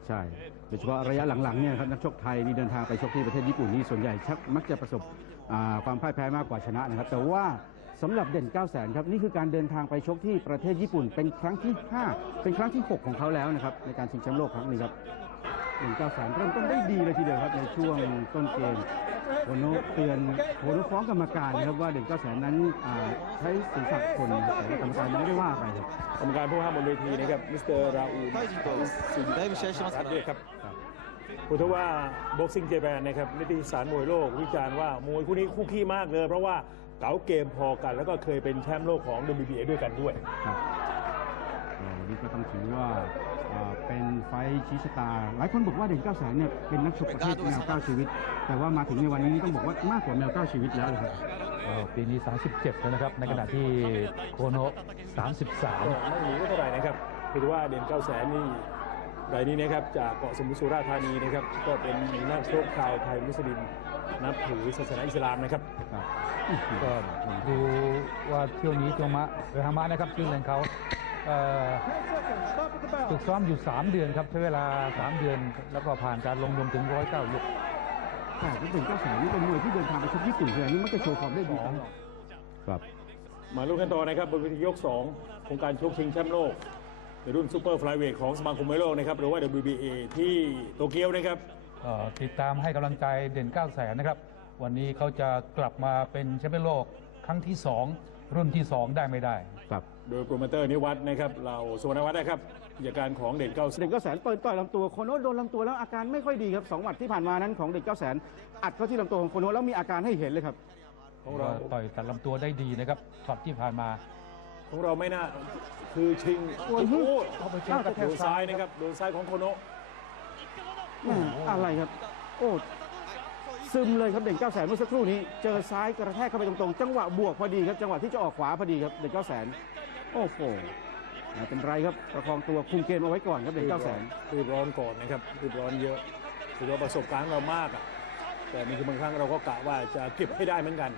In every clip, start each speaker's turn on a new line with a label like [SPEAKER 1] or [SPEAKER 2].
[SPEAKER 1] ใช่โดยเฉพาะระยะหลังๆเนี่ยครับนักชกไทยนี่เดินทางไปชกที่ประเทศญี่ปุ่นนี่ส่วนใหญ่มักจะประสบความพ่ายแพ้มากกว่าชนะนะครับแต่ว่าสำหรับเด่น 900,000 ครับนี่คือการเดินทางไปชกที่ประเทศญี่ปุ่นเป็นครั้งที่ 5 เป็นครั้งที่ 6 ของเขาแล้วนะครับในการชิงแชมป์โลกครั้งนี้ครับเด่น 900,000 เริ่มต้นได้ดีเลยทีเดียวครับในช่วงต้นเกมโคโนะเตือนโคโนะฟ้องกรรมการนะครับว่าเด่น 900,000 นั้นใช้ศีรษะคนนะครับแต่กรรมการไม่ได้ว่าอะไรครับ
[SPEAKER 2] กรรมการผู้ห้ามบนเวทีนะครับมิสเตอร์ราอูล
[SPEAKER 3] だいぶ試合してますからね
[SPEAKER 2] ครับพูดถึงว่าบ็อกซิ่งเจแปนนะครับนิตยสารมวยโลกวิจารณ์ว่ามวยคู่นี้คู่ขี้มากเลยเพราะว่าเก๋าเกมพอกันแล้วก็เคยเป็นแชมป์โลกของ WBA ด้วยกันด้วย
[SPEAKER 1] ครับวันนี้ก็ต้องถือว่าเป็นไฟชี้ชะตาหลายคนบอกว่าเด่น 900,000 เนี่ยเป็นนักชกประเภทแมว9ชีวิตแต่ว่ามาถึงในวันนี้ต้องบอกว่ามากกว่าแมว9ชีวิตแล้วเลยครับ
[SPEAKER 4] ปีนี้37แล้วนะครับในขณะที่โคโนะ33
[SPEAKER 2] ไม่หนีก็เท่าไหร่นะครับถือว่าเด่น 900,000 นี่รายนี้นะครับจากเกาะสมุทรสุราษฎร์ธานีนะครับก็เป็นนักชกชาวไทยมุสลิมนับถือศาสนาอิสลามนะครับ
[SPEAKER 4] ก็ดูว่าเที่ยวนี้โจมะเรฮามะนะครับชื่อเล่นเขาฝึกซ้อมอยู่3 เดือนครับใช้เวลา3 เดือนแล้วก็ผ่านการลงรวมถึง109 ยก
[SPEAKER 1] แต่เด่น 900,000 นี่เป็นมวยที่เดินทางไปชกญี่ปุ่นเลยนี่มันก็โชว์ความได้ดีครับ
[SPEAKER 2] มาลุ้นกันต่อนะครับบนเวทียก2ของการชกชิงแชมป์โลกในรุ่นซูเปอร์ไฟล์เวทของสมาคมมวยโลกนะครับหรือว่า WBA ที่โตเกียวนะครับ
[SPEAKER 4] ติดตามให้กำลังใจเด่น 900,000 นะครับวันนี้เขาจะกลับมาเป็นแชมป์โลกครั้งที่ 2รุ่นที่2ได้ไม่ได้
[SPEAKER 1] ครับ
[SPEAKER 2] โดยโปรโมเตอร์นิวัฒน์นะครับเราสุวรรณวัฒน์นะครับกิจการของเด่น 900,000
[SPEAKER 1] เปิดต่อยลำตัวโคโนะโดนลำตัวแล้วอาการไม่ค่อยดีครับ2 หมัดที่ผ่านมานั้นของเด่น 900,000 อัดเข้าที่ลำตัวของโคโนะแล้วมีอาการให้เห็นเลยครับ
[SPEAKER 4] ของเราต่อยตัดลำตัวได้ดีนะครับช็อตที่ผ่านมา
[SPEAKER 2] ของเราไม่น่าคือชิงโอ้โหเข้าไปเจอกระแทกซ้ายนะครับโดนซ้ายของโคโนะ
[SPEAKER 1] อะไรครับโอ้ซึมเลยครับเด่น 900,000 เมื่อสักครู่นี้เจอซ้ายกระแทกเข้าไปตรงๆจังหวะบวกพอดีครับจังหวะที่จะออกขวาพอดีครับเด่น 900,000 โอ้โหไม่เป็นไรครับประคองตัวคุมเกมเอาไว้ก่อนครับเด่น 900,000
[SPEAKER 2] รีบร้อนก่อนนะครับรีบร้อนเยอะถือว่าประสบการณ์เรามากอ่ะแต่มีคือบางครั้งเราก็กะว่าจะเก็บให้ได้เหมือนกัน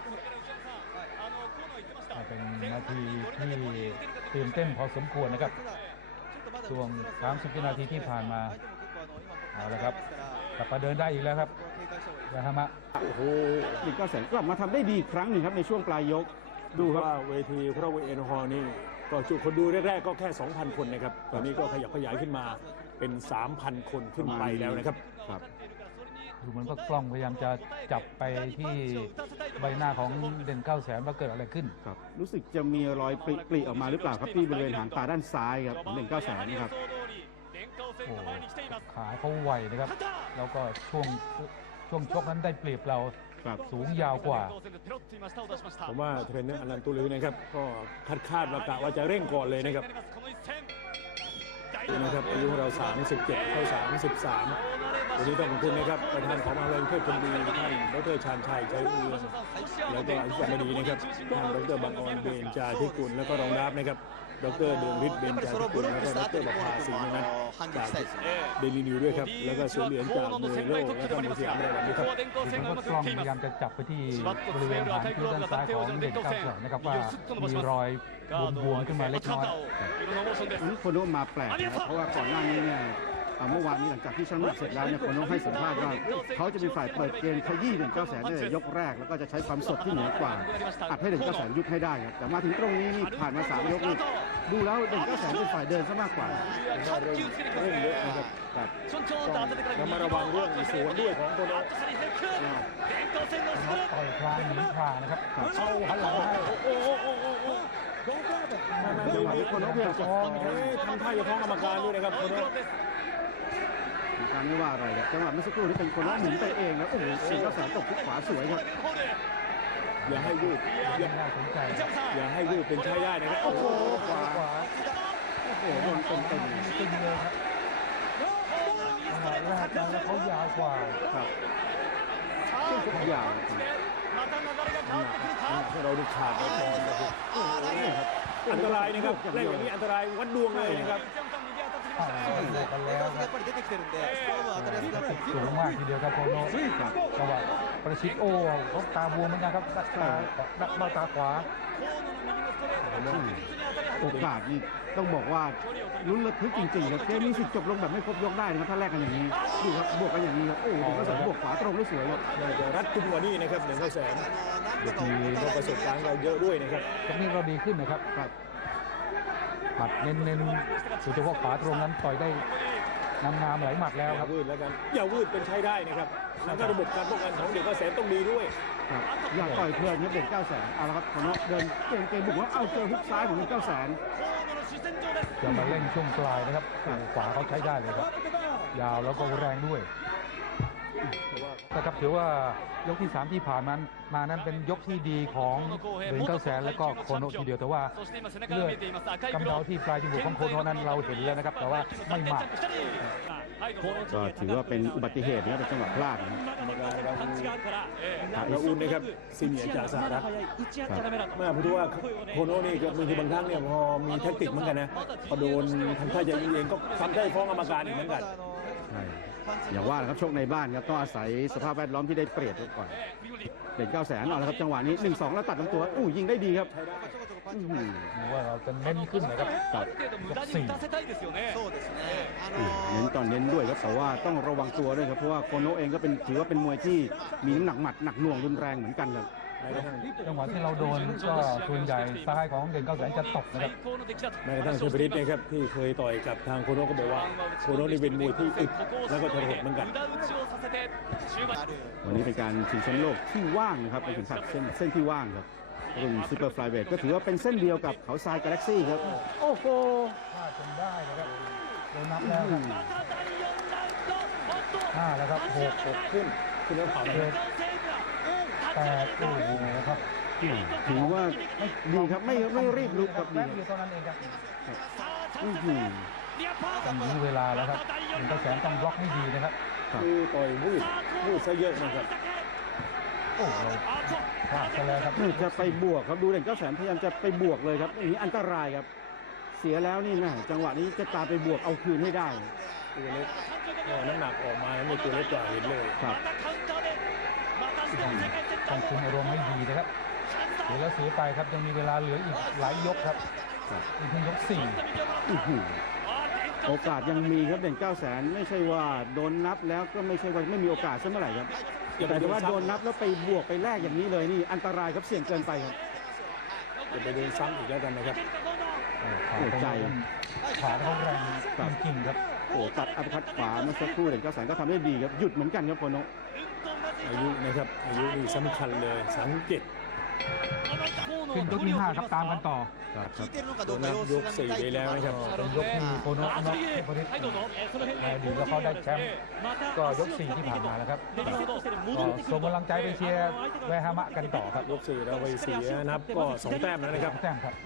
[SPEAKER 4] เป็นนาทีที่ตื่นเต้นพอสมควรนะครับช่วง30 วินาทีที่ผ่านมาเอาละครับกลับมาเดินได้อีกแล้วครับยาฮามะ
[SPEAKER 1] โอ้โหเด่น 900,000 กลับมาทำได้ดีอีกครั้งหนึ่งครับในช่วงปลายยก
[SPEAKER 2] ดูว่าเวทีพระเวทฮอลล์นี่ก็จุคนดูแรกๆก็แค่ 2,000 คนนะครับตอนนี้ก็ขยับขยายขึ้นมาเป็น 3,000 คนขึ้นไปแล้วนะครับ
[SPEAKER 4] ดูเหมือนว่ากล้องพยายามจะจับไปที่ใบหน้าของเด่น 900,000 ว่าเกิดอะไรขึ้น
[SPEAKER 1] ครับรู้สึกจะมีรอยปริออกมาหรือเปล่าครับที่บริเวณหางตาด้านซ้ายครับของเด่น 900,000 นะครับ
[SPEAKER 4] โอ้ขาเขาไวนะครับแล้วก็ช่วงชกนั้นได้เปรียบเราสูงยาวกว่า
[SPEAKER 2] ผมว่าเทรนเนอร์อนันตุลือนะครับก็คาดว่าจะเร่งก่อนเลยนะครับอายุเรา37เข้า33วันนี้ต้องขอบคุณนะครับประธานของมหาวิทยาลัยเทพคนดีท่านดร.ชาญชัยชัยเอืองแล้วก็อธิการบดีนะครับท่านดร.บังออนเบญจาธิกุลแล้วก็รองรับนะครับดร.ดวงฤทธิ์เบญจาธิกุลแล้วก็ดร.ประภาสิงห์นันท์จากเดลินิวด้วยครับแล้วก็สุเหรียญจากมวยโลกแล้วก็มวยสยามในวันนี้ครับ
[SPEAKER 4] ผมว่ากล้องพยายามจะจับไปที่บริเวณหางคิ้วด้านซ้ายของเด่น 900,000 นะครับว่ามีรอยบวมขึ้นมาเล็กน้อย
[SPEAKER 1] นี่โคโนะมาแปลกนะเพราะว่าก่อนหน้านี้เนี่ยเมื่อวานนี้หลังจากที่ชั่งน้ำหนักเสร็จแล้วเนี่ยโคโนะให้สัมภาษณ์ว่าเขาจะเป็นฝ่ายเปิดเกมขยี้เด่น 900,000 ในยกแรกแล้วก็จะใช้ความสดที่เหนือกว่าอัดให้เด่น 900,000 ยุบให้ได้ครับแต่มาถึงตรงนี้นี่ผ่านมา3 ยกนี่ดูแล้วเด่น 900,000 เป็นฝ่ายเดินซะมากกว่า
[SPEAKER 2] เร่งเยอะนะครับแล้วมาระวังเรื่องสวนด้วยของโคโนะ
[SPEAKER 4] ต่อยพลางหนีพลางนะครับเอาหันหลังให้
[SPEAKER 2] จังหวะที่โคโนะพยายามจะทำท่าจะท้องกรรมการด้วยนะครับโคโนะ
[SPEAKER 1] การไม่ว่าอะไรจังหวะเมื่อสักครู่นี้เป็นโคโนะหมุนไปเองนะโอ้โหเด่น 900,000 ตกทุกขวาสวยครับ
[SPEAKER 2] อย่าให้ยืด
[SPEAKER 4] น่าสนใจ
[SPEAKER 2] อย่าให้ยืดเป็นใช้ได้นะครับ
[SPEAKER 1] โอ้โหขวาโอ้โหโดนเต็ม
[SPEAKER 4] เลยครับขนาดแรกแล้วเขายาวกว่า
[SPEAKER 1] ครับทุกอย่าง
[SPEAKER 2] เราดูขาดไปก่อนนะครับอันตรายนะครับเล่นอย่างนี้อันตรายวัดดวงเลยนะครับ
[SPEAKER 3] そうですね、
[SPEAKER 4] กันแล้ว
[SPEAKER 3] やっぱり出てきてるんで、ストーブは当たりやすくなってます。
[SPEAKER 4] สูงมากทีเดียวครับโคโนะจังหวะประชิดโอ้เขาตาบวมเหมือนกันครับตาเบ้าตาขวา
[SPEAKER 1] โอกาสนี่ต้องบอกว่าลุ้นระทึกจริงๆครับเกมนี้สิจบลงแบบไม่ครบยกได้นะครับถ้าแลกกันอย่างนี้ดูครับบวกกันอย่างนี้ครับโอ้โหก็สมบวกขวาตรงได้สวยครับ
[SPEAKER 2] น่าจะรัดกุมกว่านี้นะครับ1 9 0 0 0 เดี๋ยวทีก็ประสบการณ์เราเยอะด้วยนะครับ
[SPEAKER 4] ตรงนี้เราดีขึ้นนะครับผัดเน้นๆโดยเฉพาะขวาตรงนั้นต่อยได้งามๆหลายหมัดแล้ว
[SPEAKER 2] อย่า
[SPEAKER 4] ครับ
[SPEAKER 2] วืดแล้วกันอย่า วืดเป็นใช้ได้นะครับแล้วก็ระบบการป้องกันของเด็กเกษมต้องดีด้วย
[SPEAKER 1] ครับอยากต่อยเพลินครับเด่น900,000เอาละครับโคโนะเดินเกมบุกแล้วเอาเจอฮุกซ้ายของเด่น900,000
[SPEAKER 4] จะมาเล่นช่วงปลายนะครับขวาเขาใช้ได้เลยครับยาวแล้วก็แรงด้วยนะครับถือว่ายกที่ 3 ที่ผ่านมานั้นเป็นยกที่ดีของเด่น900,000แล้วก็โคโนะทีเดียวแต่ว่าเลือดกำเดาที่ปลายจมูกของโคโนะนั้นเราเห็นแล้วนะครับแต่ว่าไม่มาก
[SPEAKER 1] ก็ถือว่าเป็นอุบัติเหตุนะครับเป็นจังหวะพลาดนะครับ
[SPEAKER 2] เราอุ่นนะครับซีเนียร์จากสหรัฐแม่พูดว่าโคโน่นี่ก็คือบางครั้งเนี่ยพอมีแท็กติกเหมือนกันนะพอโดนทำท่าจะยิงเองก็ทำได้ฟ้องกรรมการอีกเหมือนกัน
[SPEAKER 1] ใช่อย่างว่านะครับชกในบ้านครับต้องอาศัยสภาพแวดล้อมที่ได้เปรียบก่อนเด่น900,000เอาละครับจังหวะนี้ 1-2 แล้วตัดลำตัวยิงได้ดีครับอื้อหือ
[SPEAKER 4] ดูว่าเราจะเน้นขึ้นนะครับ
[SPEAKER 1] ครับ
[SPEAKER 4] ยกสี่
[SPEAKER 3] そうですね、
[SPEAKER 1] เน้นตอนเน้นด้วยครับแต่ว่าต้องระวังตัวด้วยครับเพราะว่าโคโนะเองก็เป็นถือว่าเป็นมวยที่มีน้ำหนักหมัดหนักหน่วงรุนแรงเหมือนกันครับ
[SPEAKER 4] จังหวะที่เราโดนก็ส่วนใหญ่ซ้ายของเด่น900,000จะตกนะครับ
[SPEAKER 2] แม้กระทั่งเทพฤทธิ์นะครับที่เคยต่อยกับทางโคโน่ก็บอกว่าโคโน่นี่เป็นมวยที่อึดแล้วก็ทรหดเหมือนกัน
[SPEAKER 1] วันนี้เป็นการชิงแชมป์โลกที่ว่างนะครับเป็นเข็มขัดเส้นที่ว่างครับรุ่นซูเปอร์ไฟเวทก็ถือว่าเป็นเส้นเดียวกับเขาทรายกาแล็กซี่ครับโอ้โห
[SPEAKER 4] พลาดจนได้นะครับโดนนับแล้วครับ5แล้วครับ6
[SPEAKER 2] ขึ้นแล้วผ่าน
[SPEAKER 4] 7 8โอ้โหครับ
[SPEAKER 1] ถือว่าดีครับไม่รีบลุกครับดี
[SPEAKER 4] แป๊บเดียวเท่านั้นเองครับ
[SPEAKER 1] อื้อหือ
[SPEAKER 4] ต้องมีเวลาแล้วครับเด่น900,000ต้องบล็อกให้ดีนะครับ
[SPEAKER 2] คือต่อยวืดซะเยอะนะครับ
[SPEAKER 4] โอ้เราพลาดซะแล้วครับ
[SPEAKER 1] นี่จะไปบวกครับดูเด่น900,000พยายามจะไปบวกเลยครับอย่างนี้อันตรายครับ เสียแล้วนี่นะจังหวะนี้จะตามไปบวกเอาคืนให้ได้
[SPEAKER 2] ตัวเล็กน้ำหนักออกมาแล้วมีตัวเล็กกว่าเห็นเลย
[SPEAKER 1] ครับ
[SPEAKER 4] ต้องคุมอารมณ์ให้ดีนะครับเดี๋ยวแล้วเสียไปครับยังมีเวลาเหลืออีกหลายยกครับอีกเพียงยก 4
[SPEAKER 1] อื้อหือโอกาสยังมีครับเด่น900,000ไม่ใช่ว่าโดนนับแล้วก็ไม่ใช่ว่าไม่มีโอกาสซะเมื่อไหร่ครับแต่ว่าโดนนับแล้วไปบวกไปแลกอย่างนี้เลยนี่อันตรายครับเสี่ยงเกินไปครับ
[SPEAKER 2] จะไปโดนซ้ำอีกแล้วกันนะครับ
[SPEAKER 1] หัวใจ
[SPEAKER 4] ขาเขาแรงจริงๆครับ
[SPEAKER 1] โอ้ตัดอัปคัดขวาเมื่อสักครู่เด่น900,000ก็ทำได้ดีครับหยุดเหมือนกันครับโคโนะ
[SPEAKER 2] อายุนะครับอายุนี่สำคัญเลย37
[SPEAKER 4] ขึ้นยกที่ 5 ครับตามกันต่อ
[SPEAKER 1] ครับค
[SPEAKER 3] 効
[SPEAKER 1] รั
[SPEAKER 3] い
[SPEAKER 1] บ
[SPEAKER 3] てるのかどうか様子が見たいと思います。
[SPEAKER 2] ยก4ไปแล้วนะครับ
[SPEAKER 4] เป็นยกที่โคโนะน็อกเทพฤทธิ์ในอดีตแล้วเขาได้แชมป์ก็ยก 4 ที่ผ่านมาแล้วครับก็ส่งกำลังใจไปเชียร์แวฮามะกันต่อครับ
[SPEAKER 2] ยก4เราไปเสียนับก็2 แต้มแล้วนะครับ
[SPEAKER 4] แต้มครับ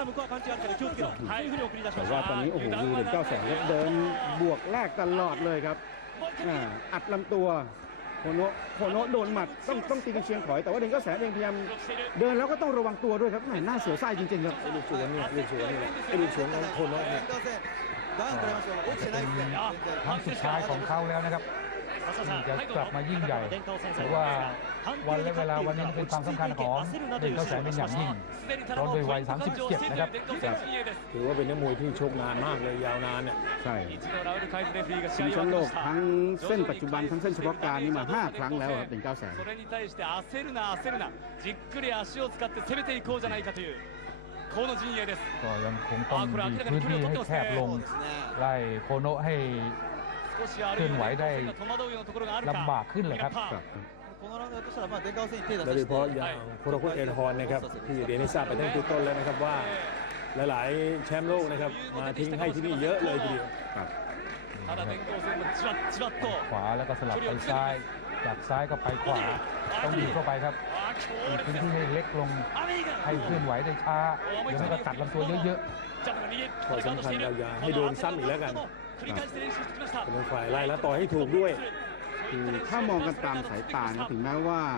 [SPEAKER 1] แต่ว่าตอนนี้โอ้โหดูเด่น900,000ครับเดินบวกแลกตลอดเลยครับอัดลำตัวโคโนะโดนหมัดต้องตีกันเชียงถอยแต่ว่าเด่น900,000เองพยายามเดินแล้วก็ต้องระวังตัวด้วยครับแหม่น่าเสียวไส้จริงๆครับ
[SPEAKER 2] ลูกสวนเนี่ยลูกสวนนี่แหละไอ้ลูกสวนของโคโนะเนี่ย
[SPEAKER 3] ダウン食らいましたよ。落ちてないですね。
[SPEAKER 4] ครั้งสุดท้ายของเขาแล้วนะครับที่จะกลับมายิ่งใหญ่ถือว่าวันและเวลาวันนี้เป็นความสำคัญของเด่น900,000เป็นอย่างยิ่งเพราะด้วยวัย37นะครับ
[SPEAKER 2] ถือว่าเป็นนักมวยที่ชกนานมากเลยยาวนานเนี่ย
[SPEAKER 1] ใช่ชิงแชมป์โลกทั้งเส้นปัจจุบันทั้งเส้นเฉพาะการนี่มา5 ครั้งแล้วครับเด่น900,000
[SPEAKER 5] それに対して焦るな焦るなじっくり足を使って攻めていこうじゃないかという河野陣営です
[SPEAKER 4] ก็ยังคงต้องมีพื้นที่ให้แคบลงไล่โคโนะให้
[SPEAKER 5] 少しあるいは電光線が戸惑うようなところがあるか
[SPEAKER 4] ลำบากขึ้นเลยครับ
[SPEAKER 3] このラウンドだとしたらまあ電光線に手出
[SPEAKER 2] โดย
[SPEAKER 3] し
[SPEAKER 2] เฉ
[SPEAKER 3] て
[SPEAKER 2] พาะอย่างโคโรคุเอทอนนะครับที่เรียนให้ทราบไปตั้งแต่ต้นแล้วนะครับว่าหลายๆแชมป์โลกนะครับมาทิ้งให้ที่นี่เยอะเลยทีเดียว
[SPEAKER 5] ただ電光線もじわっじわっと
[SPEAKER 4] ขวาแล้วก็สลับไปซ้าย จากซ้ายก็ไปขวา ต้องบีบเข้าไปครับ
[SPEAKER 5] あー
[SPEAKER 4] มี
[SPEAKER 5] 強
[SPEAKER 4] พื้น
[SPEAKER 5] 烈
[SPEAKER 4] ที่ให้เล็กลง
[SPEAKER 5] アメリカ
[SPEAKER 4] ให้เคลื่อนไหวได้ช้าเดี๋ยวมันก็ตัดลำตัวเยอะ
[SPEAKER 5] ジャブが逃げ
[SPEAKER 2] ขอสำคัญเราอย่าให้โดนซ้ำอีกแล้วกัน
[SPEAKER 5] 繰り返して練習してきました
[SPEAKER 2] เป็นฝ่ายไล่แล้วต่อให้ถูกด้วย
[SPEAKER 1] คือถ้ามองกันตามสายตานะถึงแม้ว่า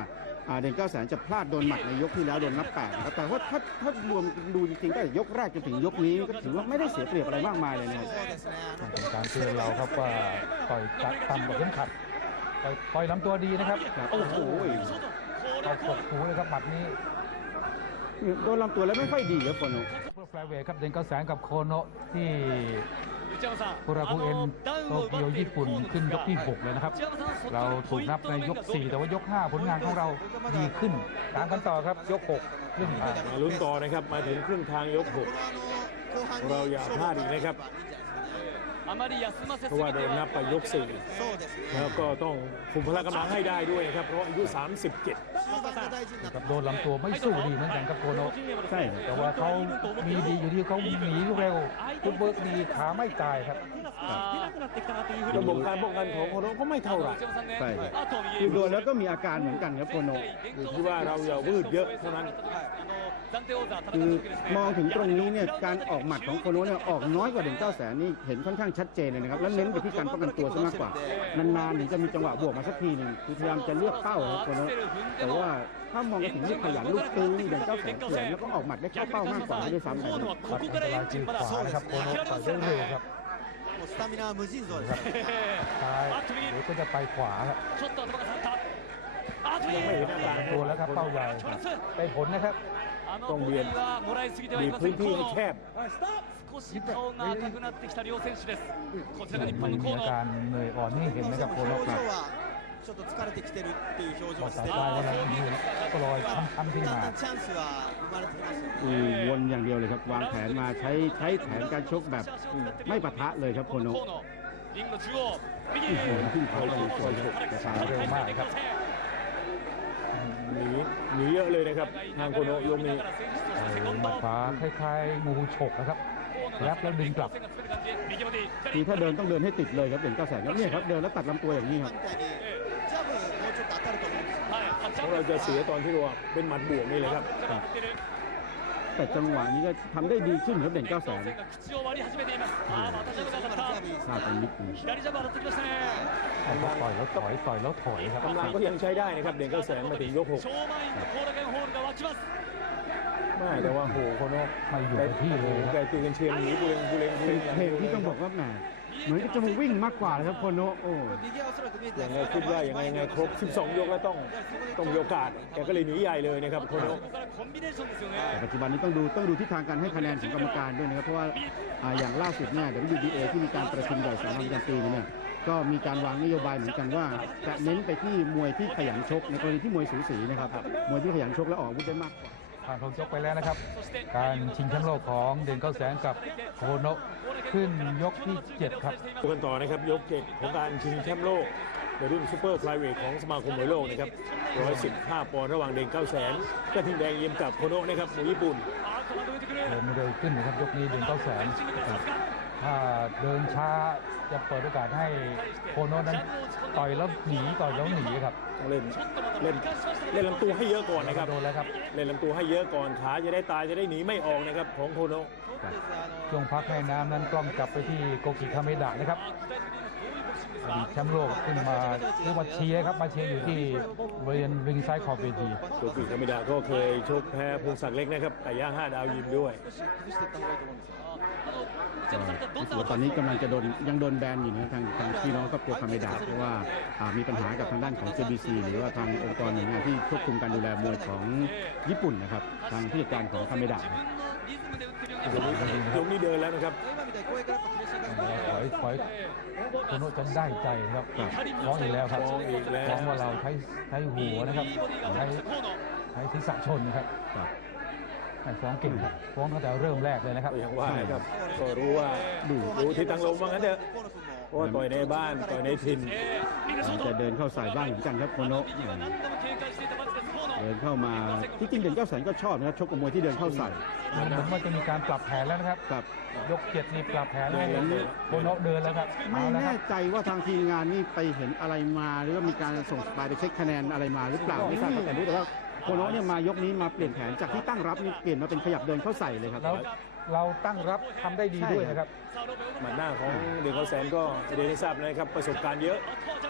[SPEAKER 1] เด่น900,000จะพลาดโดนหมัดในยกที่แล้วโดนนับ8นะครับแต่ว่าถ้ารวมดูจริงๆก็ยกแรกจนถึงยกนี้ก็ถือว่าไม่ได้เสียเปรียบอะไรมากมายเลยนะครับ
[SPEAKER 3] そうですね
[SPEAKER 4] เป็นการเตือนเราครับว่าต่อยจัดต่ำกว่าเข็มขัดต่อยลำตัวดีนะครับ
[SPEAKER 1] โอ้โห
[SPEAKER 4] ต่อยกดหูเลยครับหมัดนี้
[SPEAKER 1] โดนลำตัวแล้วไม่ค่อยดีครับโคโนะ
[SPEAKER 4] เพื่อแฟร์เวทครับเด่น900,000กับโคโนะที่
[SPEAKER 5] 内山さん
[SPEAKER 4] คุราคุเอ็นโตเกียวญี่ปุ่นขึ้นยกที่ 6 เลยนะครับ เราถูกนับในยก 4 แต่ว่ายก 5 ผลงานของเราดีขึ้นตามกันต่อครับยก 6 เรื่องทาง
[SPEAKER 2] มาลุ้นต่อนะครับมาถึงครึ่งทางยก 6 เราอย่าพลาดอีกนะครับ
[SPEAKER 5] あまり休ませす
[SPEAKER 2] เพราะว่า
[SPEAKER 5] ぎ
[SPEAKER 2] โด
[SPEAKER 5] て
[SPEAKER 2] นนับ
[SPEAKER 5] は
[SPEAKER 2] ไปยก
[SPEAKER 3] そうですね
[SPEAKER 2] 4 แล้วก็ต้องคุมพละกำลังให้ได้ด้วยนะครับเพราะอายุ 37
[SPEAKER 3] 終盤が大事になって
[SPEAKER 4] กับโดนลำตัวไม่สู้ดีเหมือนกันครับโคโนะ
[SPEAKER 1] ใช่ครับ
[SPEAKER 4] แต่ว่าเขามีดีอยู่ที่เขาหนีเร็วฟุตเบิร์กดีขาไม่ตายครับ
[SPEAKER 2] ระบบการป้องกันของโคโนะก็ไม่เท่าไหร่
[SPEAKER 1] ใช่ครับ
[SPEAKER 5] あと見
[SPEAKER 1] คือโดนแล้วก็มีอาการเหมือนกันครับโคโนะ
[SPEAKER 2] อยู่ที่ว่าเราอย่าวืดเยอะเท่านั้น
[SPEAKER 5] 暫定王座戦
[SPEAKER 1] คือ
[SPEAKER 5] った時ですね
[SPEAKER 1] มองถึงตรงนี้เนี่ยการออกหมัดของโคโนะเนี่ยออกน้อยกว่าเด่น900,000นี่เห็นค่อนข้างชัดเจนเลยนะครับแล้วเน้นไปที่การป้องกันตัวซะมากกว่านานๆถึงจะมีจังหวะบวกมาสักทีหนึ่งคือพยายามจะเลือกเป้าครับโคโนะแต่ว่าถ้ามองกันถึงลูกขยันลูกตื้อนี่เด่น900,000เขียนแล้วก็ออกหมัดได้เข้าเป้ามากกว่าด้วยซ้ำไป
[SPEAKER 5] 河野はここからエンジンまだ
[SPEAKER 4] ขวานะครับโคโนะต่อยได้เร็วครับ
[SPEAKER 3] もうスタミナは無尽蔵ですね
[SPEAKER 4] ซ้ายหรือก็จะไปขวาครับ
[SPEAKER 5] ちょっと頭が下がったあと
[SPEAKER 2] ยังไม่เห็นอาการ
[SPEAKER 4] ตัวแล้วครับเป้าใหญ่ได้ผลนะครับ
[SPEAKER 5] あのボディはもらいすぎてはい
[SPEAKER 2] บีบ
[SPEAKER 5] ませ
[SPEAKER 2] พื้
[SPEAKER 5] ん
[SPEAKER 2] นที่
[SPEAKER 5] 河
[SPEAKER 2] ให้
[SPEAKER 5] 野
[SPEAKER 2] แคบ
[SPEAKER 5] 少し顔が赤くなってきた両選手ですこちらが日本
[SPEAKER 4] ไม่
[SPEAKER 5] の
[SPEAKER 4] มี
[SPEAKER 5] 河
[SPEAKER 4] อา
[SPEAKER 5] 野
[SPEAKER 4] การเหนื่อยอ่อนให้เห็นนะครับโค
[SPEAKER 3] 表
[SPEAKER 4] โนะ
[SPEAKER 3] 情
[SPEAKER 4] ครับ
[SPEAKER 3] はちょっと疲れてきてるっていう表情
[SPEAKER 4] พอ
[SPEAKER 3] をし
[SPEAKER 4] สาย
[SPEAKER 3] てる
[SPEAKER 4] ตาเราอยู่ก็ลอยช้ำๆขึ้น
[SPEAKER 3] だん
[SPEAKER 4] มา
[SPEAKER 3] だんチャンスは生まれてきますよね
[SPEAKER 1] วนอย่างเดียวเลยครับวางแผนมาใช้แผนการชกแบบไม่ปะทะเลยครับโคโนะ
[SPEAKER 5] リングの中央右
[SPEAKER 1] โอ้โหขึ้นเขาไปสวยครับแต่ทาง
[SPEAKER 4] เร็วมากครับ
[SPEAKER 2] หนีเยอะเลยนะครับทางโคโนะยกนี้
[SPEAKER 4] หมัดขวาคล้ายๆงูฉกนะครับรับแล้วดึงกลับ
[SPEAKER 1] คือถ้าเดินต้องเดินให้ติดเลยครับเด่น900,000แล้วเนี่ยครับเดินแล้วตัดลำตัวอย่างนี้ครับ
[SPEAKER 3] みたいにジャブもうちょっと当たると思うんですよ
[SPEAKER 2] ของเราจะเสียตอนที่เราเป็นหมัดบวกนี่เลยครับ
[SPEAKER 1] แต่จังหวะนี้ก็ทำได้ดีขึ้นครับเด่น900,000
[SPEAKER 5] 口を割り始めていますあーまたジャブが当たった
[SPEAKER 1] พลาดไปนิดนึง
[SPEAKER 5] 左ジャブ当たってきましたね
[SPEAKER 4] ต่อยแล้วถอยต่อยแล้วถอยครับ
[SPEAKER 2] กำลังก็ยังใช้ได้นะครับเด่น900,000มาถึงยก
[SPEAKER 5] 超満員の後楽園ホールが沸きます
[SPEAKER 2] 6ไม่แต่ว่าโหโคโนะ
[SPEAKER 4] ไม่อยู่กับที่เลยครับ
[SPEAKER 2] แกตีกันเชียร์หนีบุเรงบุเรงบุ
[SPEAKER 1] เป็
[SPEAKER 2] เร
[SPEAKER 1] น
[SPEAKER 2] ง
[SPEAKER 1] เพลงที่ต้องบอกว่าแหมเหมือนกับจะมาวิ่งมากกว่าเลยครับโคโนะโอ้
[SPEAKER 3] 右はおそらく見えて
[SPEAKER 2] ยั
[SPEAKER 3] ない
[SPEAKER 2] งไงคิดว่ายังไงครบ 12 ยกแล้วต้องมีโอกาสแกก็เลยหนีใหญ่เลยนะครับโค
[SPEAKER 5] こ
[SPEAKER 2] โนะ
[SPEAKER 5] こからコンビネーションですよ
[SPEAKER 1] แต่
[SPEAKER 5] ね
[SPEAKER 1] ปัจจุบันนี้ต้องดูทิศทางการให้คะแนนของกรรมการด้วยนะครับเพราะว่าอย่างล่าสุดเนี่ย WBA ที่มีการประชุมใหญ่สามัญประจำปีนี้เนี่ยก็มีการวางนโยบายเหมือนกันว่าจะเน้นไปที่มวยที่ขยันชกในกรณีที่มวยสูสีนะครับมวยที่ขยันชกและออกอาวุธได้มากกว่า
[SPEAKER 4] ผ่านทงยกไปแล้วนะครับ การชิงแชมป์โลกของเด่น900,000กับโคโนะขึ้นยกที่ 7 ครับ
[SPEAKER 2] ดูกันต่อนะครับยก 7 ของการชิงแชมป์โลกในรุ่นซูเปอร์ไฟเวทของสมาคมมวยโลกนะครับ115 ปอนด์ระหว่างเด่น900,000กระทิงแดงเยี่ยมกับโคโนะนะครับมวยญี่ปุ่น
[SPEAKER 5] あーコマンド出てくる
[SPEAKER 4] เดินเร็วขึ้นนะครับยกนี้เด่น900,000ครับถ้าเดินช้าจะเปิดโอกาสให้โคโนะนั้นต่อยแล้วหนีต่อยแล้วหนีครับ
[SPEAKER 2] ต้องเล่นลำตัวให้เยอะก่อนนะครับ
[SPEAKER 4] โดนแล้วครับ
[SPEAKER 2] เล่นลำตัวให้เยอะก่อนขาจะได้ตายจะได้หนีไม่ออกนะครับของโคโนะ
[SPEAKER 4] ช่วงพักให้น้ำนั้นกล้องจับไปที่โกกิคาเมดะนะครับอดีตแชมป์โลกขึ้นมาเรียกว่าเชียร์ครับมาเชียร์อยู่ที่บริเวณริงไซด์ขอบเวที
[SPEAKER 2] โกกิคามิดะก็เคยชกแพ้พงศักดิ์เล็กนะครับแต่ย่าง5 ดาวยิมด้วย
[SPEAKER 3] 崩していった方がいいと思うんですよ
[SPEAKER 1] รู้สึกว่าตอนนี้กำลังจะยังโดนแบนอยู่นะทางพี่น้องครอบครัวคาเมดาเพราะว่ามีปัญหากับทางด้านของ JBC หรือว่าทางองค์กรหน่วยงานที่ควบคุมการดูแลมวยของญี่ปุ่นนะครับทางผู้จัดการของคาเมดา
[SPEAKER 5] 自分のリズムで打ってるように見えます
[SPEAKER 2] ยกนี้เดินแล้วนะครับ
[SPEAKER 3] 今みたいに公園からやっぱプレッシャーがかかる
[SPEAKER 4] ถอยโคโนะจะได้ใจครับฟ้องอีกแล้วครับ
[SPEAKER 2] ฟ้องอีกแล้ว
[SPEAKER 4] ฟ้องว่าเราใช้หัวนะครับ
[SPEAKER 5] いいボディが当たりました河野
[SPEAKER 4] ใช้ศีรษะชนนะครับให้ฟ้องเก่งครับฟ้องตั้งแต่เริ่มแรกเลยนะครับ
[SPEAKER 2] ก็อย่างว่านะครับก็รู้ว่าดูที่ตังลมว่างั้นเถอะเพราะว่าต่อยในบ้านต่อยในถิ่น
[SPEAKER 5] リングショート
[SPEAKER 1] จะเดินเข้าใส่บ้างเหมือนกันครับโคโนะ
[SPEAKER 5] 右は何度も警戒していたパンチです河野
[SPEAKER 1] เดินเข้ามาที่จริงเด่น900,000ก็ชอบนะครับชกกับมวยที่เดินเข้าใส่
[SPEAKER 4] เหมือนว่าจะมีการปรับแผนแล้วนะครับ
[SPEAKER 1] ครับ
[SPEAKER 4] ยก7นี่ปรับแผนให้โคโนะเดินแล้วครับ
[SPEAKER 1] ไม่
[SPEAKER 4] เอาละค
[SPEAKER 1] แน่
[SPEAKER 4] รับ
[SPEAKER 1] ใจว่าทางทีมงานนี่ไปเห็นอะไรมาหรือว่ามีการส่งสปายไปเช็คคะแนนอะไรมาหรือเปล่าไม่ทราบครับแต่รู้แต่ว่าโคโนะเนี่ยมายกนี้มาเปลี่ยนแผนจากที่ตั้งรับนี่เปลี่ยนมาเป็นขยับเดินเข้าใส่เลยครับ
[SPEAKER 4] แล้วเราตั้งรับทำได้ดีด้วยนะครับ
[SPEAKER 2] หมัดหน้าของเด่น900,000ก็เรียนให้ทราบนะครับประสบการณ์เยอะ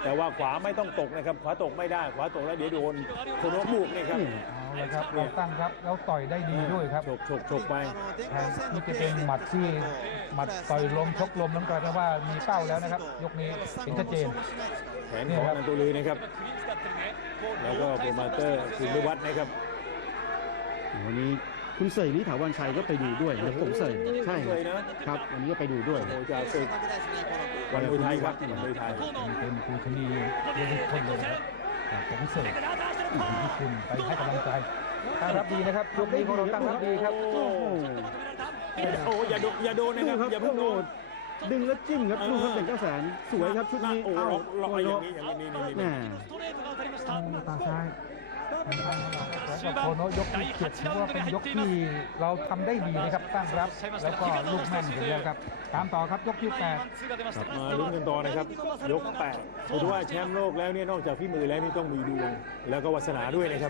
[SPEAKER 2] แต่ว่าขวาไม่ต้องตกนะครับขวาตกไม่ได้ขวาตกแล้วเดี๋ยวโดนโคโนะบุกนี่ครับ
[SPEAKER 1] นี่
[SPEAKER 4] เอาละครับเราตั้งรับแล้วต่อยได้ดีด้วยครับ
[SPEAKER 2] ฉกไป
[SPEAKER 4] แทนที่จะเป็นหมัดที่หมัดต่อยลมชกลมนั้นกลายเป็นว่ามีเป้าแล้วนะครับ ยกนี้เห็นชัดเจน
[SPEAKER 2] แขนของอันตุลีนะครับแล้วก็โปรโมเตอร์คุณวิวัฒน์นะครับ
[SPEAKER 1] วันนี้คุณเสยนิถาวรชัยก็ไปดูด้วยนะผมเสยใช่
[SPEAKER 2] เลยนะ
[SPEAKER 1] ครับวันนี้ก็ไปดูด้วย
[SPEAKER 2] โอ้จากศึกวันมวยไทยครับวันมวยไทย
[SPEAKER 4] เป็นครูชนีเยอะทุกคนเลยนะครับผมเสริมที่คุณไปให้กำลังใจตั้งรับดีนะครับยกนี้ของเราตั้งรับดีครับ
[SPEAKER 1] โอ้โห
[SPEAKER 2] โอ้อย่าโดนนะครับอย่าเพิ่งโดน
[SPEAKER 1] ดึงแล้วจิ้มครับดูครับเด่น900,000สวยครับชุดนี้
[SPEAKER 2] โอ้
[SPEAKER 1] เอ้า
[SPEAKER 2] ล็อก
[SPEAKER 1] โอ้
[SPEAKER 2] อ
[SPEAKER 1] โห
[SPEAKER 2] ย่างนี้นี่
[SPEAKER 1] แหม่
[SPEAKER 4] ตาซ้ายแล้วก็โคโนะยกที่7ถือว่าเป็นยกที่เราทำได้ดีนะครับตั้งรับแล้วก็ลูกแม่นถึงแล้วครับตามต่อครับยกที่8
[SPEAKER 2] มาลุ้นกันต่อนะครับยก8ถือว่าแชมป์โลกแล้วเนี่ยนอกจากฝีมือแล้วนี่ต้องมีดวงแล้วก็วาสนาด้วยนะครับ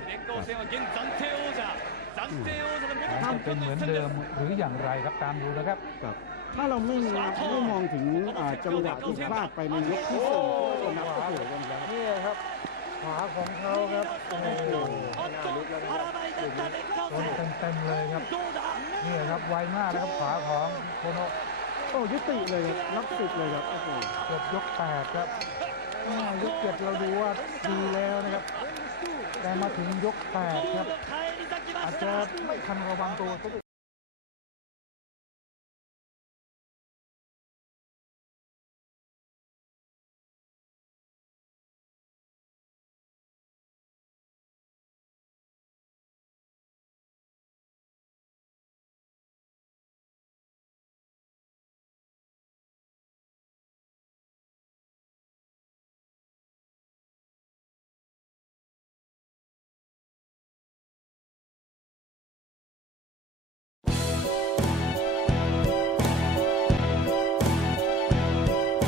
[SPEAKER 4] จะเป็นเหมือนเดิมหรืออย่างไรครับตามดูนะครับ
[SPEAKER 1] ครับถ้าเราไม่มองถึงจังหวะที่พลาดไปในยกที่4ก็นับก็ถือกันแล้ว
[SPEAKER 4] นี่ครับขวาของเขาครับโอ้โหโดนเต็มๆเลยครับนี่ครับไวมากนะครับขวาของโคโนะ
[SPEAKER 1] โอ้ยุติเลยครับนับสิบเลยครับโอ้โห
[SPEAKER 4] เกือบยก8ครับยก7เราดูว่าดีแล้วนะครับ แต่มาถึงยก8ครับอาจจะไม่ทันระวังตัว